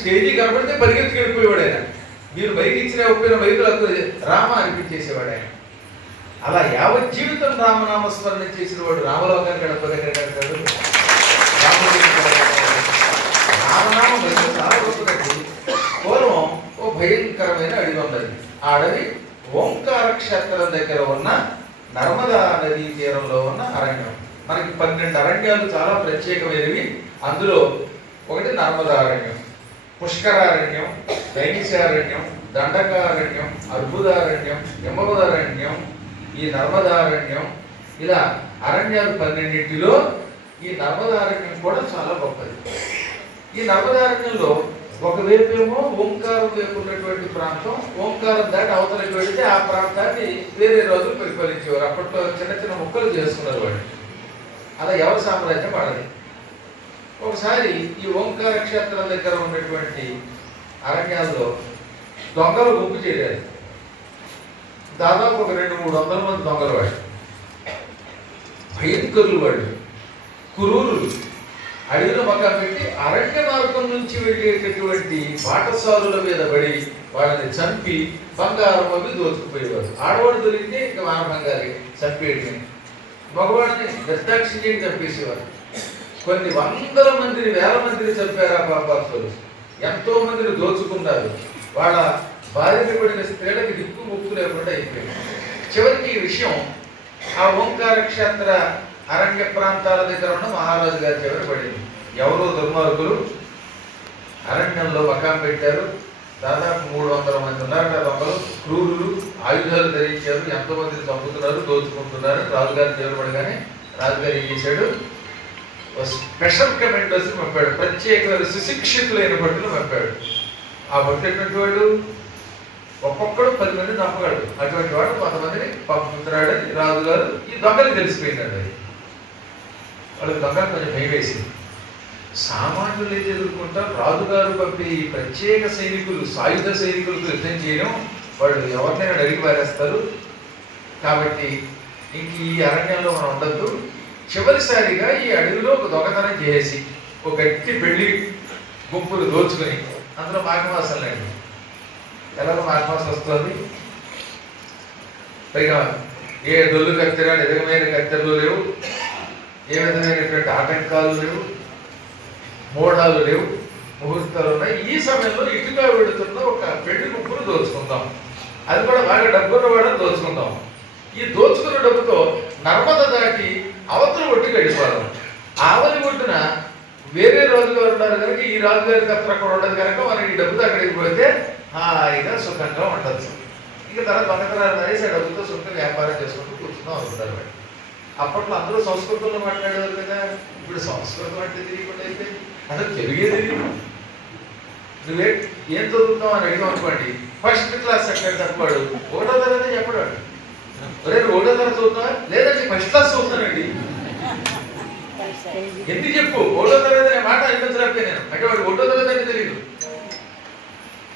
Stage కనబడితే పరిగెత్తుకు వెళ్ళిపోయేవాడు ఆయన మీరు బైక్ ఇచ్చిన ఒప్పిన బైకులకు రామ అనిపించేసేవాడు ఆయన అలా యావత్ జీవితం రామనామస్మరణ చేసిన వాడు రామలోకానికి గడపదగడతాడు రామనామం చాలా గొప్పదండి పూర్వం ఓ భయంకరమైన అడవి ఉన్నది. ఆ అడవి ఓంకార క్షేత్రం దగ్గర ఉన్న నర్మదా నదీ తీరంలో ఉన్న అరణ్యం. మనకి పన్నెండు అరణ్యాలు చాలా ప్రత్యేకమైనవి. అందులో ఒకటి నర్మదా అరణ్యం. పుష్కరారణ్యం దైనిశారణ్యం దండకారణ్యం అర్బుదారణ్యం యమబుదారణ్యం ఈ నర్మదారణ్యం ఇలా అరణ్యాలు పన్నెండింటిలో ఈ నర్మదారణ్యం కూడా చాలా గొప్పది. ఈ నర్మదారణ్యంలో ఒకవైపు ఏమో ఓంకారం వైపు ఉన్నటువంటి ప్రాంతం ఓంకారం దాటి అవతలకి వెళితే ఆ ప్రాంతాన్ని వేరే రోజులు పరిపాలించేవారు. అప్పట్లో చిన్న చిన్న ముక్కలు చేసుకున్నారు వాళ్ళు అలా ఎవరి సామ్రాజ్యం వాడలేదు ఒకసారి ఈ ఓంకార క్షేత్రం దగ్గర ఉన్నటువంటి అరణ్యాల్లో దొంగలు గుంపు చేరారు. దాదాపు ఒక రెండు మూడు వందల మంది దొంగలు వాళ్ళు. భయంకరులు వాళ్ళు. కురూరులు. అడవిలో మకా పెట్టి అరణ్య మార్గం నుంచి వెళ్ళేటటువంటి పాఠశాలల మీద పడి వాళ్ళని చంపి బంగారం అవి దోచుకుపోయేవారు. ఆడవాడు దొరికితే ఇంకా మానభంగాలి. చంపేయడం మగవాడిని నిర్దాక్షిణ్యం చంపేసేవారు. కొన్ని వందల మందిని వేల మందిని చంపారు ఆ పాపాసులు ఎంతో మందిని దోచుకున్నారు. వాళ్ళ బాధ్యత పడిన స్త్రీలకు దిక్కు ముక్కు లేకుండా అయిపోయింది. చివరికి ఈ విషయం ఆ ఓంకార క్షేత్ర అరణ్య ప్రాంతాల దగ్గర ఉన్న మహారాజు గారి చివరి పడింది. ఎవరో దుర్మార్గులు అరణ్యంలో మకాం పెట్టారు. దాదాపు మూడు వందల మంది ఉన్నారట దొంగలు క్రూరులు ఆయుధాలు ధరించారు. ఎంతోమంది చంపుతున్నారు దోచుకుంటున్నారు. రాజుగారి చివరి పడగానే రాజుగారు ఏం చేశాడు? స్పెషల్ కమాండర్స్ పంపాడు. ప్రత్యేకమైన సుశిక్షితులైన భటులు పంపాడు. ఆ భటులు ఎటువంటి వాడు? ఒక్కొక్కడు పది మంది చంపగాడు అటువంటి వాడు కొంతమందిని పంపుతున్నాడని రాజుగారు ఈ దొంగలు తెలిసిపోయిందండి అది వాళ్ళకి దొంగలు కొంచెం భయం వేసింది. సామాన్యులు ఏది ఎదుర్కొంటా రాజుగారు పంపే ఈ ప్రత్యేక సైనికులు సాయుధ సైనికులకు యుద్ధం చేయడం వాళ్ళు ఎవరినైనా అడిగి పారేస్తారు. కాబట్టి ఇంక ఈ అరణ్యంలో మనం ఉండద్దు. చివరిసారిగా ఈ అడవిలో ఒక దొంగతనం చేసి ఒక గట్టి పెళ్ళి గుంపులు దోచుకొని అందులో మాఘమాసం లేండి ఎలాగో మాఘమాసం వస్తుంది? పైగా ఏ డొల్లు కత్తెర నిజమైన కత్తెరలు లేవు. ఏ విధమైనటువంటి ఆటంకాలు లేవు. మోడాలు లేవు. ముహూర్తాలు ఉన్నాయి. ఈ సమయంలో ఇటుగా పెడుతున్న ఒక పెళ్ళి గుంపును దోచుకుందాం. అది కూడా బాగా డబ్బున్న వాడని దోచుకుందాం. ఈ దోచుకున్న డబ్బుతో నర్మద దాటి అవతల ఒట్టుకు వెళ్ళిపోదాం ఆవలి ఒడ్డున వేరే రాజుగారు ఉన్నారు కనుక ఈ రాజుగారి కత్ర అక్కడ ఉండదు కనుక మనం ఈ డబ్బుతో అక్కడికి పోతే హాయిగా సుఖంగా ఉండొచ్చు. ఇక తర్వాత దొంగతనాలు అనేసి ఆ డబ్బుతో సుఖంగా వ్యాపారం చేసుకుంటూ కూర్చున్నాం అనుకుంటారు వాడు. అప్పట్లో అందరూ సంస్కృతంలో మాట్లాడేవారు కదా. ఇప్పుడు సంస్కృతం అంటే తెలియకుండా అయిపోయింది. అసలు తెలుగే తెలియదు నువ్వే ఏం చదువుతావు అని అడిగాం అనుకోండి ఫస్ట్ క్లాస్ అక్కడ తప్పవాడు ఒకటో తరగతి చెప్పడాడు ఒరే నువ్వు ఒకటో తరగతి చదువుతావా లేదండి ఫస్ట్ క్లాస్ చదువుతానండి ఎందుకు చెప్పు? ఒకటో తరగతి అనే మాట అనిపించలేకపోయి నేను. అంటే వాడు ఒకటో తరగతి అంటే తెలియదు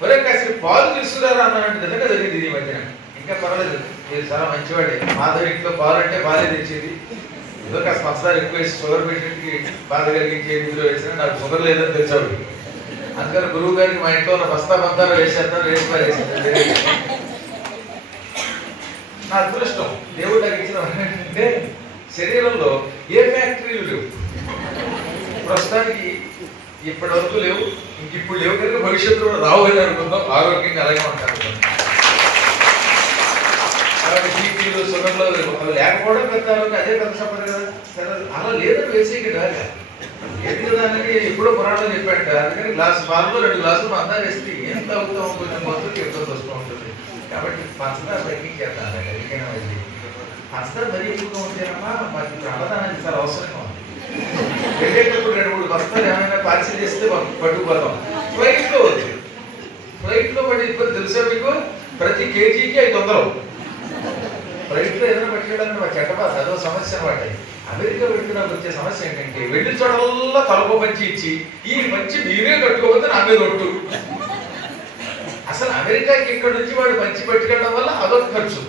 ఒరే కాస్త పాలు తీసుకురారా అన్నానంటే నిజంగా జరిగింది ఈ మధ్యన. ఇంకా పర్వాలేదు. మీరు చాలా మంచివాడే. మాధవ్ ఇంట్లో పాలు అంటే బాగా తెచ్చేది. ఏదో కాస్త మసాలా ఎక్కువ వేసి షుగర్ పేషెంట్కి బాధ కలిగించేది ఇందులో వేసినా నాకు షుగర్ లేదని తెలిసాడు అందుకని గురువు గారికి మా ఇంట్లో ఉన్న బస్తా బంతాలు వేసేస్తాను వేసి పారేసింది నా అదృష్టం దేవుడు నాకు ఇచ్చిన అంటే శరీరంలో ఏ ఫ్యాక్టరీలు లేవు. ప్రస్తుతానికి ఇప్పటి వరకు లేవు. ఇంక ఇప్పుడు లేవు కనుక భవిష్యత్తులో రావు అని అనుకుందాం. ఆరోగ్యంగా అలాగే ఉంటారు. కాబట్టి బీపీలు సుగంలో లేకపోవడం పెద్ద ఆరోగ్యం. అదే పెద్ద సంపద కదా. అలా లేదని వేసేకి రాగా ఏది కదా అనేది ఎప్పుడో పురాణం చెప్పాడు అందుకని గ్లాస్ పాలలో రెండు గ్లాసులు అందా వేస్తే ఏం తాగుతాం? కొంచెం మొత్తం ఇబ్బంది కాబట్టి పంచదార తగ్గించేద్దాం ఎవరికైనా వెళ్ళి పంచదార మరీ ఎక్కువగా ఉంటేనమ్మా మాకు ఇప్పుడు అన్నదానానికి చాలా అవసరంగా ఉంది. వెళ్ళేటప్పుడు రెండు మూడు బస్తాలు ఏమైనా పార్సిల్ చేస్తే పట్టు- పట్టుకుపోతాం. ఫ్లైట్లో వద్దు ఫ్లైట్లో పడి ఇప్పుడు తెలుసా మీకు? ప్రతి కేజీకి ఐదు వందలు. ఫ్లైట్లో ఏదైనా పట్టుకెళ్ళాలని మా చెడ్డబాధ అదో సమస్య అనమాట అమెరికా వెళ్తున్నప్పుడు వచ్చే సమస్య ఏంటంటే వెళ్ళి చోటల్లా తలకో పంచి ఇచ్చి ఈ మంచి మీరే కట్టుకోవద్దు నా మీద ఒట్టు. అసలు అమెరికాకి ఇక్కడ నుంచి వాడు పంచి పెట్టుకోవడం వల్ల అదొక ఖర్చు.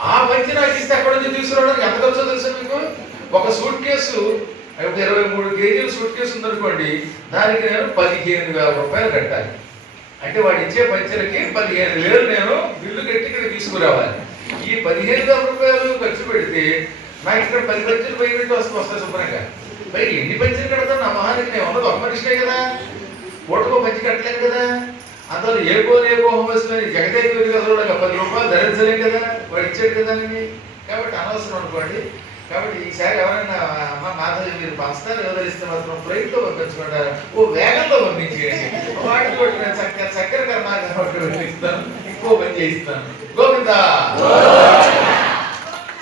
ఆ పంచి నాకు ఇస్తే అక్కడ నుంచి తీసుకురావడానికి ఎంత ఖర్చు తెలుసు మీకు? ఒక సూట్ కేసు ఒక ఇరవై మూడు కేజీలు సూట్ కేసు ఉందనుకోండి దానికి నేను పదిహేను వేల రూపాయలు కట్టాలి. అంటే వాడు ఇచ్చే పంచలకి పదిహేను వేలు నేను బిల్లు కట్టి ఇక్కడ తీసుకురావాలి. ఈ పదిహేను వేల రూపాయలు ఖర్చు పెడితే నాకు ఇక్కడ పది పంచలు పై పెట్టి వస్తూ వస్తాయి శుభ్రంగా. పైకి ఎన్ని పంచలు కడతాను? నా మహానికి నేను ఉన్నది ఒక మనిషినే కదా. ఓటుకో పంచి కట్టలేను కదా. అతను ఏకో ఏకో హోమస్లని జగదేవి కదా పది రూపాయలు ధరించలేం కదా? వాడు ఇచ్చాడు కదా అని కాబట్టి అనవసరం అనుకోండి. కాబట్టి ఈసారి ఎవరైనా అమ్మ మాధవి మీరు పంచుతారు వివరిస్తే ఇస్తే మాత్రం ఫ్లైట్లో పంపించుకుంటారు. ఓ వేగంలో పంపించేయండి. వాటికి కూడా నేను చక్కెర చక్కెర కర్ణాటక ఒకటి ఇంకో పని చేయిస్తాను. గోవింద!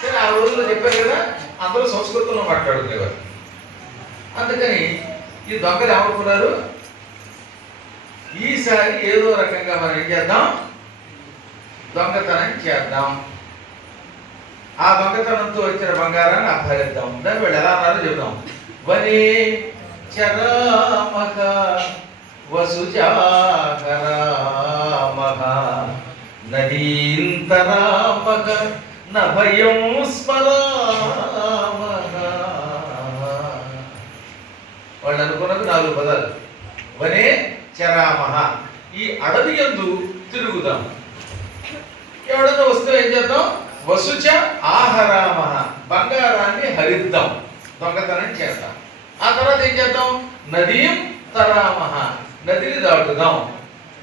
సరే ఆ రోజుల్లో చెప్పారు కదా అందరూ సంస్కృతంలో మాట్లాడుతున్నారు అందుకని ఈ దొంగలు ఎవరుకున్నారు ఈసారి ఏదో రకంగా మనం ఏం చేద్దాం? దొంగతనం చేద్దాం. ఆ దొంగతనంతో వచ్చిన బంగారాన్ని అపహరిద్దాం దాన్ని వీళ్ళు ఎలా అన్నారో చెబుదాం. వని చరామక వసుజాకరామక నదీంతరామక నభయం స్మరామక వాళ్ళు అనుకున్నది నాలుగు పదాలు. వనే చరామహ. ఈ అడవి యందు తిరుగుదాం. ఎవడన్నా వస్తే ఏం చేద్దాం? వసుచ ఆహరామహ. బంగారాన్ని హరిద్దాం. దొంగతనం చేద్దాం. ఆ తర్వాత ఏం చేద్దాం? నదీం తరామహ. నదిని దాటుదాం.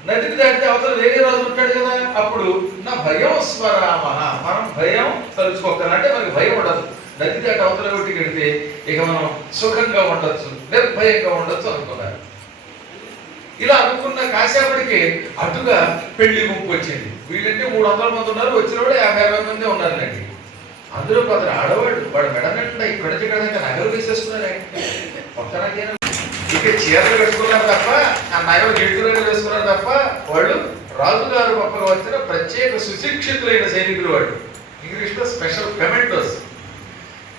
నదిని దాటితే అవతల వేరే రాజు ఉంటాడు కదా. అప్పుడు నా భయం స్వరామ మనం భయం తలుచుకోగలం అంటే మనకి భయం ఉండదు. నది దాటి అవతల ఒకటి కడితే ఇక మనం సుఖంగా ఉండొచ్చు నిర్భయంగా ఉండొచ్చు అనుకున్నారు ఇలా అనుకున్న కాసేపటికి అటుగా పెళ్ళి గుంపు వచ్చింది. వీళ్ళంటే మూడు వందల మంది ఉన్నారు వచ్చిన వాళ్ళు యాభై అరవై మంది ఉన్నారండి. అందులో కొందరు ఆడవాళ్ళు వాడు మెడ ఇక్కడ ఇక్కడ నగలు వేసేసుకున్నారు పక్కన ఇక చీరలు కట్టుకున్నారు తప్ప ఆ నగలు గిట్టులు వేసుకున్నారు తప్ప వాళ్ళు రాజుగారు పక్కన వచ్చిన ప్రత్యేక సుశిక్షితులైన సైనికులు వాళ్ళు. ఇంగ్లీష్లో స్పెషల్ కమెంటోస్.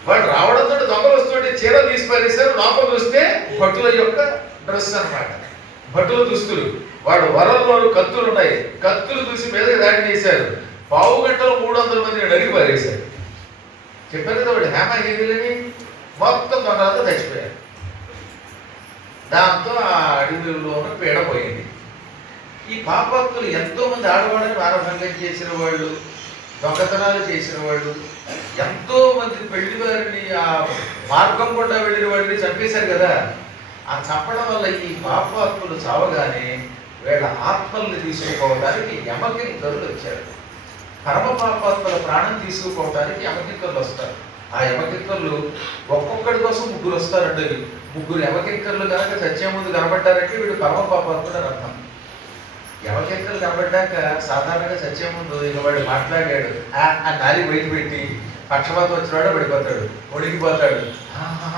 వాళ్ళు రావడంతో దొంగలు వస్తుంటే చీర తీసి పారేశారు లోపల చూస్తే భక్తుల యొక్క డ్రెస్ అన్నమాట. భటులు దుస్తులు. వాడు వరల్లో కత్తులు ఉన్నాయి. కత్తులు చూసి మీద దాడి చేశారు పావు గంటలు మూడు వందల మంది నడిగి పారేశారు చెప్పారు కదా వాడు హేమ హేమిలని మొత్తం దొంగలతో చచ్చిపోయారు దాంతో ఆ అడవిలో ఉన్న పీడ పోయింది. ఈ పాపత్తులు ఎంతో మంది ఆడవాళ్ళని ఆరంభంగా చేసిన వాళ్ళు దొంగతనాలు చేసిన వాళ్ళు ఎంతో మంది పెళ్ళి వారిని ఆ మార్గం గుండా వెళ్ళిన వాళ్ళని చంపేశారు కదా. ఆ చంపడం వల్ల ఈ పాపాత్ములు చావగానే వీళ్ళ ఆత్మల్ని తీసుకుపోవడానికి యమకింకరులు వచ్చారు పరమ పాపాత్మల ప్రాణం తీసుకుపోవడానికి యమకింకర్లు వస్తారు. ఆ యమకింకర్లు ఒక్కొక్కడి కోసం ముగ్గురు వస్తారండి. ముగ్గురు యమకింకర్లు కనుక చచ్చే ముందు కనబడ్డారంటే వీడు పరమ పాపాత్ముడు అని అర్థం. యమకింకర్లు కనబడ్డాక సాధారణంగా చచ్చే ముందు ఇక వాడు మాట్లాడాడు ఆ ఆ నాలి బయట పెట్టి పక్షపాతం వచ్చినాడు పడిపోతాడు ఒడిగిపోతాడు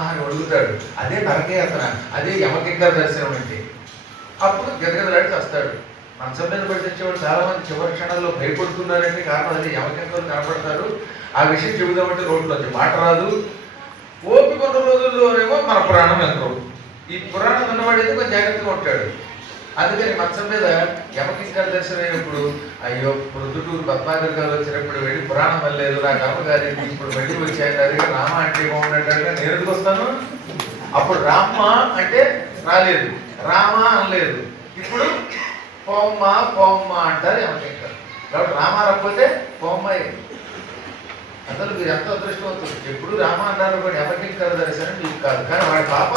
అని ఒడుగుతాడు. అదే నరకయాతన అదే యమకింకర దర్శనం అంటే. అప్పుడు గదగదలాడి వస్తాడు మంచం మీద పడి తెచ్చేవాడు చాలా మంది చివరి క్షణాల్లో భయపడుతున్నారంటే కారణం అదే యమకింకలు కనపడతారు. ఆ విషయం చెబుదామంటే రోడ్లోంచి మాట రాదు. ఓపిక ఉన్న రోజుల్లోనేమో మన పురాణం ఎంతో ఈ పురాణం ఉన్నవాడైతే కొంచెం జాగ్రత్తగా ఉంటాడు. అందుకని మంచం మీద యమకింకర దర్శనం అయ్యో ప్రొద్దుటూరు పద్మాకర్ గారు వచ్చినప్పుడు వెళ్ళి పురాణం వెళ్ళలేదు నా కర్మగారి ఇప్పుడు వెళ్ళి వచ్చాయన్నారు రామ అంటే బాగున్నట్టుగా నేను వస్తాను? అప్పుడు రామ్మ అంటే రాలేదు. రామ అనలేదు. ఇప్పుడు పోమ్మ పోమ్మ అంటారు యమకింకర్. కాబట్టి రామ రాకపోతే పోమ్మ అసలు మీరు ఎంత అదృష్టవంతులు? ఎప్పుడు రామ అన్నారు కూడా యమకింకర దర్శనం మీకు కాదు. కానీ వాడి పాప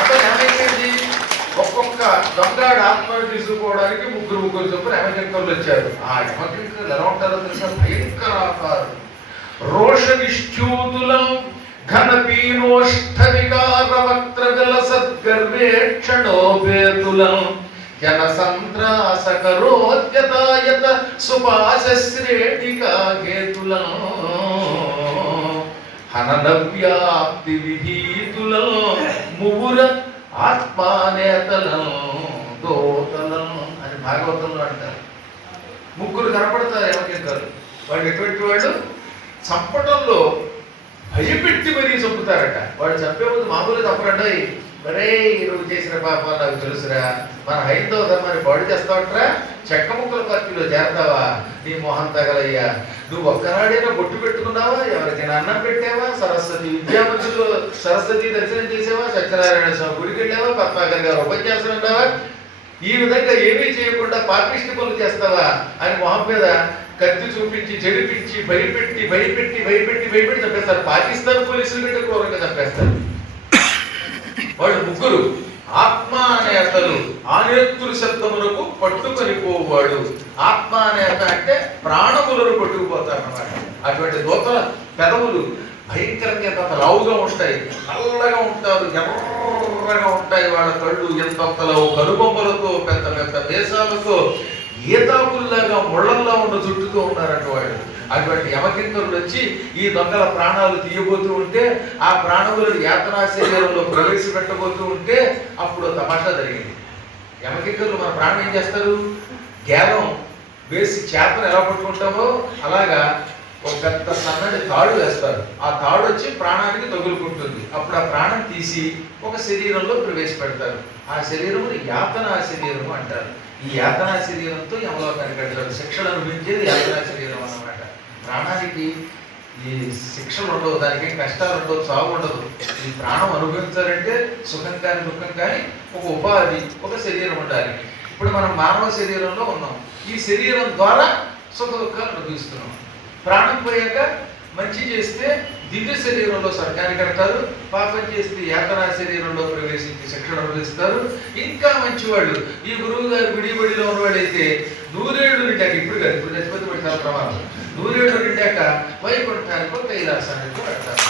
అతను ఏమైంది ఒక్కొక్క ఆత్మహత్య తీసుకోవడానికి ముగ్గురు ముగ్గురు చొప్పున యమకింకర్లు వచ్చారు. ఆ యమకింకర్లు ఎలా ఉంటారో తెలుసా? భయంకర ఆకారం రోష నిశ్చూతులం ఘన పీనోష్ఠ వికార వక్త్ర సద్గర్వేక్షణోపేతులం జన సంత్రాస హేతులం హనన వ్యాప్తి విభీతులం మువుర ఆత్మానేతలం దోతలం అని భాగవతంలో అంటారు. ముగ్గురు కనపడతారు ఎవరికెంటారు వాళ్ళు ఎటువంటి వాళ్ళు చంపటంలో భయపెట్టి మరీ చంపుతారట. వాడు చంపే ముందు మామూలుగా తప్పరండి మరే నువ్వు చేసిన పాపం నాకు తెలుసురా. మన హైందవ ధర్మాన్ని బాడీ చేస్తావట్రా? చెక్క ముక్కల పార్టీలో చేరతావా? నీ మొహం తగలయ్యా. నువ్వు ఒక్కనాడైనా బొట్టు పెట్టుకున్నావా? ఎవరికైనా అన్నం పెట్టావా? సరస్వతి విద్యామంతులు సరస్వతి దర్శనం చేసావా? సత్యనారాయణ స్వామి గుడికి వెళ్ళావా? పద్మాకర్ గారు ఉపన్యాసం ఉన్నావా ఈ విధంగా ఏమీ చేయకుండా పాపిష్టి పనులు చేస్తావా? అని మొహం మీద కత్తి చూపించి చెడిపించి భయపెట్టి భయపెట్టి భయపెట్టి భయపెట్టి చంపేస్తారు. పాకిస్తాన్ పోలీసులు కూడా క్రూరంగా చంపేస్తారు. వాళ్ళు ముగ్గురు. ఆత్మ అనే అతలు ఆనేత్తులు శబ్దములకు పట్టుకొని పోవాడు. ఆత్మ అనే అత అంటే ప్రాణములను పట్టుకుపోతారు అన్నమాట అటువంటి దూతల పెదవులు భయంకరంగా ఎంత లావుగా ఉంటాయి. నల్లగా ఉంటారు ఎర్రగా ఉంటాయి వాళ్ళ కళ్ళు. ఎంతలో కనుబొమ్మలతో పెద్ద పెద్ద దేశాలతో ఈతాకుల్లాగా ముళ్ళల్లో ఉన్న జుట్టుతో ఉన్నారంట వాళ్ళు. అటువంటి యమకింకరులు వచ్చి ఈ దొంగల ప్రాణాలు తీయబోతూ ఉంటే ఆ ప్రాణములను యాతనా శరీరంలో ప్రవేశపెట్టబోతూ ఉంటే అప్పుడు తమాషా జరిగింది. యమకింకరులు మన ప్రాణం ఏం చేస్తారు? గేలం వేసి చేపను ఎలా పట్టుకుంటామో అలాగా ఒక పెద్ద సన్నటి తాడు వేస్తారు. ఆ తాడు వచ్చి ప్రాణానికి తగులుకుంటుంది. అప్పుడు ఆ ప్రాణం తీసి ఒక శరీరంలో ప్రవేశపెడతారు. ఆ శరీరము యాతనా శరీరము అంటారు. ఈ యాతనా శరీరంతో యమలోకానికి అంటారు శిక్షలు అనుభవించేది యాతనా శరీరం ప్రాణానికి ఈ శిక్షలు ఉండవు దానికి కష్టాలు ఉండవు చావు ఉండదు. ఈ ప్రాణం అనుభవించాలంటే సుఖం కానీ దుఃఖం కానీ ఒక ఉపాధి ఒక శరీరం ఉండాలి. ఇప్పుడు మనం మానవ శరీరంలో ఉన్నాం. ఈ శరీరం ద్వారా సుఖ దుఃఖాలు అనుభవిస్తున్నాం. ప్రాణం పోయాక మంచి చేస్తే దివ్య శరీరంలో స్వర్గాన్ని కడతారు పాపం చేస్తే యాతనా శరీరంలో ప్రవేశించి శిక్షణ అనుభవిస్తారు. ఇంకా మంచివాళ్ళు ఈ గురువు గారు విడిబడిలో ఉన్నవాడైతే నూరేళ్ళు నిండాక ఇప్పుడు కాదు ఇప్పుడు చచ్చిపోతే వాడు చాలా ప్రమాదం. సూర్యుడు వెళ్ళాక వైకుంఠానికో కైలాసానికో వెళ్తారు.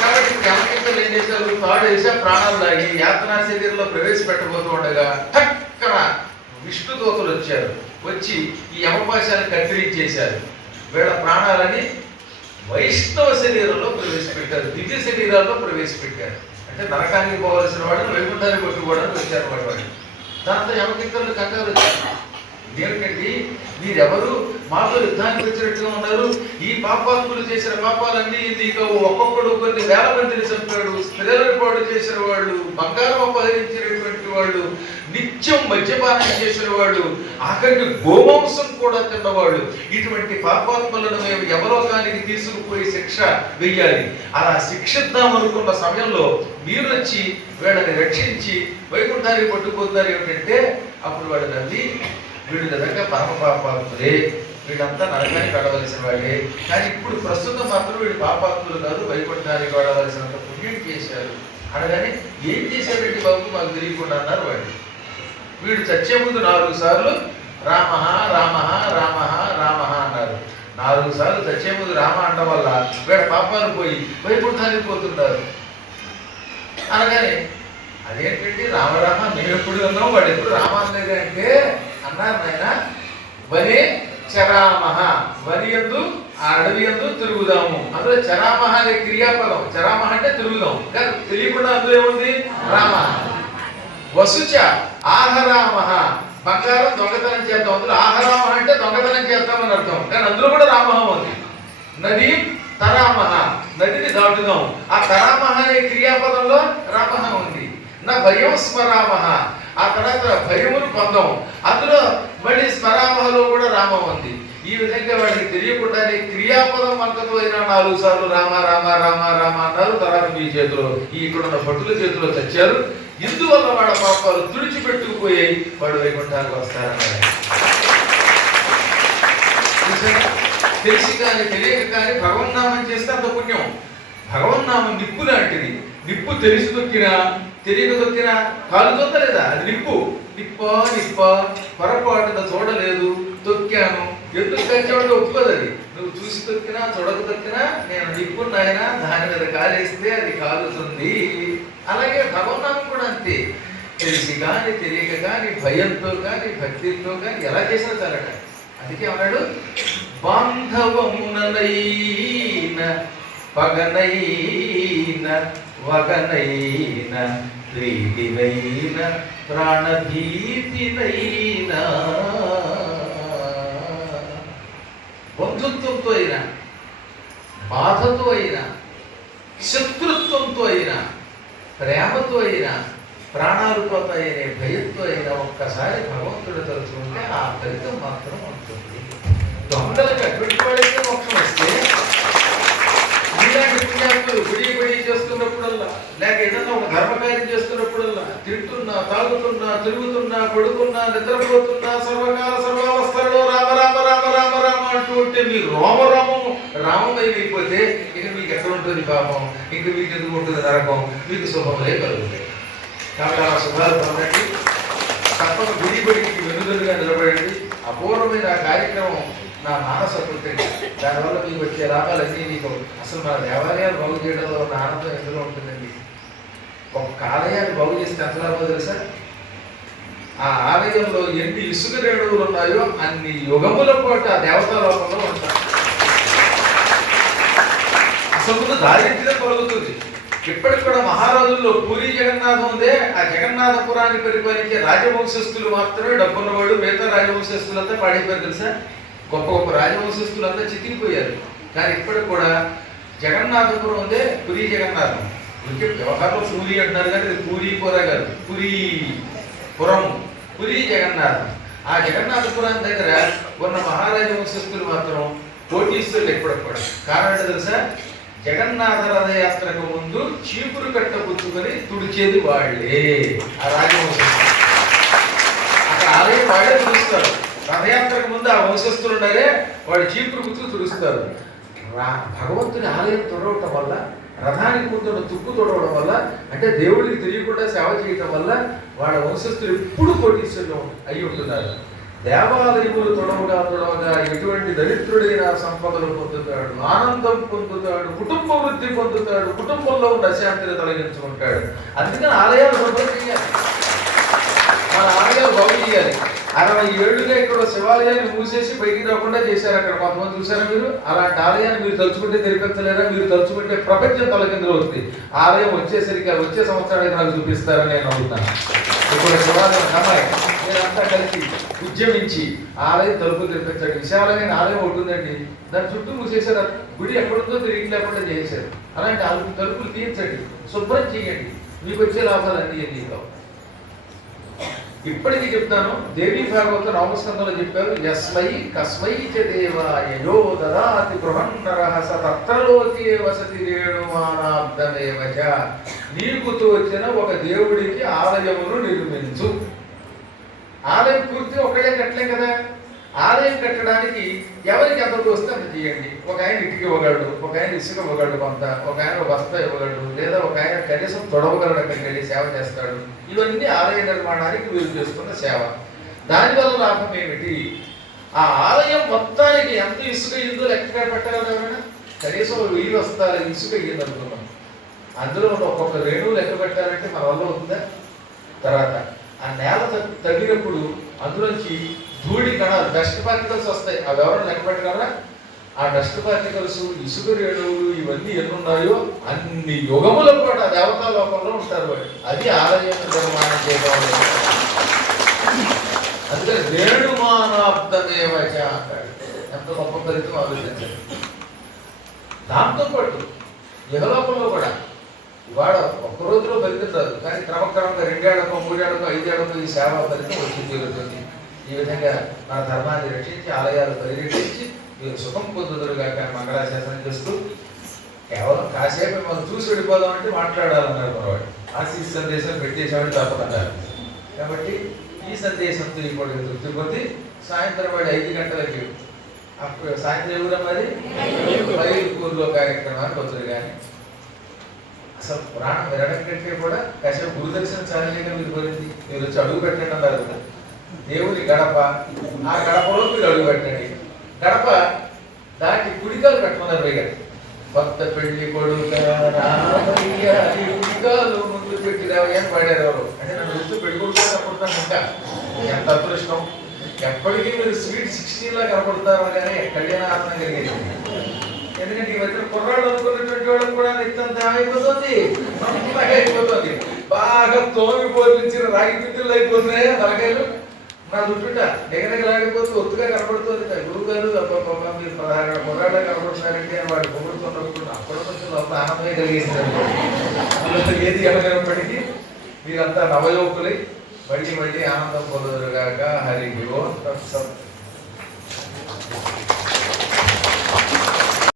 కాబట్టి ఇప్పుడు ఏం చేశారు? తాడు వేసా ప్రాణాలు లాగి యాతనా శరీరంలో ప్రవేశపెట్టబోతూ ఉండగా టక్కన విష్ణు దూతలు వచ్చారు. వచ్చి ఈ యమపాశాన్ని కత్తిరించేశారు వీళ్ళ ప్రాణాలని వైష్ణవ శరీరంలో ప్రవేశపెట్టారు. దివ్య శరీరాల్లో ప్రవేశపెట్టారు. అంటే నరకానికి పోవలసిన వాడు వైకుంఠానికి కొట్టుకోవడానికి వచ్చారు వాడు దాంతో యమకింకలు కంగారు వచ్చారు. దేనికండి? మీరెవరు? మాతో యుద్ధానికి వచ్చినట్టుగా ఉన్నారు. ఈ పాపాత్ములు చేసిన పాపాలన్నీ నీకు ఒక్కొక్కడు కొన్ని వేల మందిని చంపాడు. స్త్రీలను పాడు చేసిన వాళ్ళు బంగారం అపహరించినటువంటి వాళ్ళు నిత్యం మద్యపానం చేసిన వాళ్ళు ఆఖరికి గోమాంసం కూడా తిన్నవాళ్ళు ఇటువంటి పాపాత్మలను మేము యమలోకానికి తీసుకుపోయి శిక్ష వెయ్యాలి. అలా శిక్షిద్దాం అనుకున్న సమయంలో మీరు వచ్చి వీళ్ళని రక్షించి వైకుంఠానికి పట్టుకుపోతారు ఏమిటంటే అప్పుడు వాడు నవ్వి వీడు నిజంగా పరమ పాపాత్ములే. వీళ్ళంతా నరకానికి వెళ్ళవలసిన వాళ్ళే. కానీ ఇప్పుడు ప్రస్తుతం మాత్రం వీడు పాపాత్ములు కాదు వైకుంఠానికి వెళ్ళవలసినంత పుణ్యం చేశారు. అనగానే ఏం చేశారండి బాబు? మాకు తెలియకుండా అన్నారు వాళ్ళు వీడు చచ్చే ముందు నాలుగు సార్లు రామ రామ రామ రామ అన్నారు. నాలుగు సార్లు చచ్చే ముందు రామ అనడం వల్ల వీడ పాపాలు పోయి వైకుంఠానికి పోతుంటారు అనగానే అదేంటంటే రామరామ మేము ఎప్పుడు ఉన్నాం? వాడు ఎప్పుడు రామ అన్నది అంటే అన్నారు నాయన వనే చరామహ. వని ఎందు ఆ అడవి ఎందు తిరుగుదాము. అందులో చరామహ అనే క్రియాపదం. చరామహ అంటే తిరుగుదాం కానీ తెలియకుండా అందులో ఏముంది? రామ. వసుచ ఆహరామహ. బంగారం దొంగతనం చేద్దాం. అందులో ఆహరామహ అంటే దొంగతనం చేద్దామని అర్థం. కానీ అందులో కూడా రామహం ఉంది. నది తరామహ. నదిని దాటుదాం ఆ తరామహ అనే క్రియాపదంలో రామహ ఉంది. నా భయం స్మరామహ. ఆ తర్వాత భయమును పొందము. అందులో మళ్ళీ స్మరామహలో కూడా రామం ఉంది. ఈ విధంగా వాడికి తెలియకుండానే క్రియాపదం మంటతో అయినా నాలుగు సార్లు రామ రామ రామ రామ అన్నారు తర్వాత మీ చేతిలో ఈ ఇక్కడ ఉన్న భటుల చేతిలో చచ్చారు. ఇందువల్ల వాడ పాపాలు తుడిచిపెట్టుకుపోయాయి వాడు వైకుంఠానికి వస్తారన్నారు. తెలిసి కానీ తెలియక కానీ భగవన్నామం చేస్తే అంత పుణ్యం. భగవన్నామం నిప్పు లాంటిది. నిప్పు తెలిసి తొక్కినా తెలియక దొక్కినా కాలుతుందా లేదా అది నిప్పు. నిప్ప నిప్ప పొరపాటున చూడలేదు తొక్కాను. ఎందుకు తొక్కామంటే ఒప్పుకోదు అది నువ్వు చూసి తొక్కినా చూడక తొక్కినా నేను నిప్పున్నాయినా దాని మీద కాలేస్తే అది కాలుతుంది. అలాగే భగవన్నామం కూడా అంతే. తెలిసి కానీ తెలియక కానీ భయంతో కానీ భక్తితో కానీ ఎలా చేసినా చాలట. అందుకే అన్నాడు బాంధవముననైన పగనైన వగనైన ప్రీతినైన ప్రాణభీతినైన బంధుత్వంతో అయినా బాధతో అయినా శత్రుత్వంతో అయినా ప్రేమతో అయినా ప్రాణాలు పోతాయనే భయంతో అయినా ఒక్కసారి భగవంతుడు తలుచుకుంటే ఆ ఫలితం మాత్రం ఉంటుంది. దొంగలకు అటువంటి వాడితే మోక్షం వస్తే ఇలాంటి పుణ్యాత్ములు గుడి బడి చేస్తున్నప్పుడల్లా లేక ఏదన్నా ఒక ధర్మకార్యం చేస్తున్నప్పుడల్లా తింటున్నా తాగుతున్నా తిరుగుతున్నా పడుకున్నా నిద్రపోతున్నా సర్వకాల సర్వావస్థలో రామ రామ రామ రామ రామ అంటూ ఉంటే మీ రోమరామం రామమయం అయిపోతే ఇక మీకు ఎక్కడ ఉంటుంది పాపం? ఇంక మీకు ఎందుకు ఉంటుంది నరకం? మీకు శుభములే కలుగుతాయి. కాబట్టి ఆ శుభాలు పొందండి. తప్పక గుడి బడికి వెనుదలుగా నిలబడండి. అపూర్వమైన ఆ కార్యక్రమం నా మానస పుట్టింది. దానివల్ల మీకు వచ్చే లాభాలన్నీ మీకు అసలు మన దేవాలయాలు బాగు చేయడంలో ఉన్న ఆనందం ఎందులో ఉంటుందండి? ఒక ఆలయాన్ని బాగు చేస్తే ఎంత లాభం తెలుసా ఆ ఆలయంలో ఎన్ని ఇసుక రేణువులు ఉన్నాయో అన్ని యుగముల పాటు ఆ దేవతా లోకంలో ఉంటాయి. అసలు ముందు దారిద్ర్యం కలుగుతుంది ఇప్పటికి కూడా మహారాజుల్లో పూరి జగన్నాథం ఉందే ఆ జగన్నాథపురాన్ని పరిపాలించే రాజవంశస్థులు మాత్రమే డబ్బున్నవాడు మిగతా రాజవంశస్థులంతా పాడైపోయారు తెలుసా? గొప్ప గొప్ప రాజవంశస్థులంతా చితికిపోయారు కానీ ఇప్పటికి కూడా జగన్నాథపురం ఉందే పురి జగన్నాథం. ఇంకే వ్యవహారంలో పూరి అంటున్నారు కానీ ఇది పూరి గారు పురి పురం పురి జగన్నాథం. ఆ జగన్నాథపురం దగ్గర ఉన్న మహారాజ వంశస్థులు మాత్రం కోటీశ్వరులు ఎప్పటికి కూడా. కారణం ఏంటో తెలుసా? జగన్నాథ రథయాత్రకు ముందు చీపురు కట్ట పుచ్చుకొని తుడిచేది వాళ్ళే. ఆ రాజవంశస్థులు అక్కడ ఆలయం వాళ్ళే తుడుస్తారు. రథయాత్రకు ముందు ఆ వంశస్థులు ఉన్నారే వాడు చీపురు గుర్తు తుడుస్తారు. భగవంతుని ఆలయం తొడవటం వల్ల రథానికి ముందున్న తుక్కు తొడవడం వల్ల అంటే దేవుడికి తెలియకుండా సేవ చేయటం వల్ల వాళ్ళ వంశస్థులు ఎప్పుడు కోటీశ్వరులు అయి ఉంటున్నారు. దేవాలయములు తొడవగా తొడవగా ఎటువంటి దరిద్రుడైన సంపదలు పొందుతాడు ఆనందం పొందుతాడు కుటుంబ వృద్ధి పొందుతాడు కుటుంబంలో ఉన్న అశాంతిని తొలగించుకుంటాడు. అందుకని ఆలయాలు శుభ్రం చేయాలి. మన ఆలయాలు బాగు చేయాలి. అరవై ఏళ్ళుగా ఇక్కడ శివాలయాన్ని మూసేసి బయటికి రాకుండా చేశారు అక్కడ కొంతమంది చూసారా మీరు? అలాంటి ఆలయాన్ని మీరు తలుచుకుంటే తెరిపించలేరా మీరు తలుచుకుంటే ప్రపంచం తలకిందులో వస్తుంది ఆలయం వచ్చేసరికి అది వచ్చే సంవత్సరానికి నాకు చూపిస్తారని నేను అడుగుతాను ఇప్పుడు శివాలయం అమ్మాయి మీరంతా కలిసి ఉద్యమించి ఆలయం తలుపులు తెరిపించండి. విశాలమైన ఆలయం ఉంటుందండి దాని చుట్టూ మూసేశారు. గుడి ఎక్కడుందో తిరిగి లేకుండా చేశారు అలాంటి తలుపులు తీయించండి. శుభ్రం చేయండి. మీకు వచ్చే లాభాలన్నీ ఎన్ని కావు ఇప్పటికీ చెప్తాను దేవి భాగవత నవస్కందంలో చెప్పారు యస్మై కస్మై చ దేవాయ దదాతి బృహన్నరః స తత్రలోకే వసతి రేణుమానాబ్దమేవచ నీకు తోచిన ఒక దేవుడికి ఆలయమును నిర్మించు. ఆలయం పూర్తి ఒకళ్ళే కట్టలే కదా? ఆలయం కట్టడానికి ఎవరికి ఎవరికి వస్తే అంత చేయండి ఒక ఆయన ఇటుక ఇవ్వగలడు ఒక ఆయన ఇసుక ఇవ్వగలడు కొంత ఒక ఆయన ఒక బస్తా ఇవ్వగలడు లేదా ఒక ఆయన కనీసం తొడవగలడు అక్కడికి వెళ్ళి సేవ చేస్తాడు. ఇవన్నీ ఆలయ నిర్మాణానికి వీరు చేస్తున్న సేవ. దానివల్ల లాభం ఏమిటి? ఆ ఆలయం మొత్తానికి ఎంత ఇసుక అయ్యిందో లెక్క పెట్టగలరు ఎవరైనా? కనీసం ఒక వెయ్యి వస్తారు ఇసుక అయ్యింది అనుకున్నాం అందులో ఒక్కొక్క రేణువు లెక్క పెట్టాలంటే మన వల్ల అవుతుందా? తర్వాత ఆ నేల తగ్- తగినప్పుడు అందులోంచి ధూళి కణ డస్ట్ పార్టికల్స్ వస్తాయి. అవి ఎవరు లెక్క పెట్టగలరా ఆ డస్ట్ పార్టికల్స్ ఇసుక రేణువులు ఇవన్నీ ఎన్ని ఉన్నాయో అన్ని యుగములు కూడా దేవతా లోకంలో ఉంటారు అది ఆలయం నిర్మాణం చేయడం అందుకే అందుకని రేణుమానాబ్దమేవచ అంటాడు. ఎంత గొప్ప ఫలితం ఆలోచించండి. దాంతో పాటు ఇహలోకంలో కూడా ఇవాళ ఒక్క రోజులో ఫలితం రాదు కానీ క్రమక్రమంగా రెండేళ్ళకో మూడేళ్ళకో ఐదేళ్ళకో ఈ సేవా ఫలితం వచ్చి తీరుతుంది. ఈ విధంగా మన ధర్మాన్ని రక్షించి ఆలయాలు పరిరక్షించి మీరు సుఖం పొందుదురుగా కానీ మంగళాశాసనం చేస్తూ కేవలం కాసేపు మనం చూసి వెళ్ళిపోదాం అంటే మాట్లాడాలన్నారు మనవాడు ఆశీస్ సందేశం పెట్టేసామని తప్పదన్నారు కాబట్టి ఈ సందేశంతో ఇప్పుడు తృప్తి పొంది సాయంత్రం వాడి ఐదు గంటలకి అప్పుడు సాయంత్రం ఎవరు మరి? బయలుకూరులో కార్యక్రమానికి వద్దురు కానీ అసలు పురాణం వినడం కంటే కూడా కాసేపు గురుదర్శనం చాలీగా మీరు కోరింది మీరు వచ్చి అడుగు పెట్టడం కదా. దేవుని గడప ఆ గడపలో మీరు అడుగు పెట్టండి గడప దాటి కుడికాలు కట్టుకున్నారు పైగా. కొత్త పెళ్ళి కొడుక కుడికాలు ముందు పెట్టి రావయ్య అని పాడారు ఎవరు? అంటే నన్ను ముందు పెళ్ళి కొడుకు ఇంకా. ఎంత అదృష్టం. ఎప్పటికీ మీరు స్వీట్ సిక్స్టీన్లా కనపడతారు కానీ కళ్యాణ ఆనందం కలిగేది ఎందుకంటే ఈ మధ్య కుర్రాళ్ళు అనుకున్నటువంటి వాళ్ళకి కూడా నిత్యంత అయిపోతుంది. అయిపోతుంది. బాగా తోమి పోలించిన రాగి పిండిలు అయిపోతున్నాయి? తలకాయలు? నా దుట్టుట ఎగనగలాడిపోతూ ఒత్తుగా కనబడుతుంది గురువు గారు మీరు పదహారు పొగాళ్ళ కనబడుతున్నారంటే వాడు పొగుడుతున్నప్పుడు అప్పుడు కొంచెం లోపల ఆనందమే కలిగిస్తారు ఏది ఎలాగైనప్పటికీ మీరంతా నవయోగులై మళ్ళీ మళ్ళీ ఆనందం పొందుదురుగాక. హరి ఓం తత్సత్.